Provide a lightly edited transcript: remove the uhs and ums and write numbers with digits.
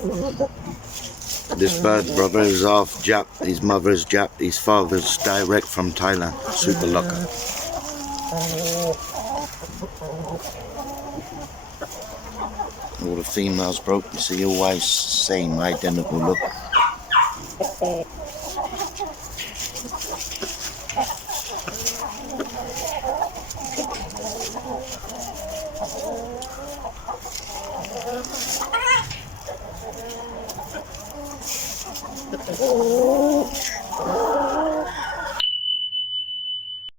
This bird, brother, is half Jap. His mother's Jap. His father's direct from Thailand. Super locker. All the females, bro, you see, always same identical look.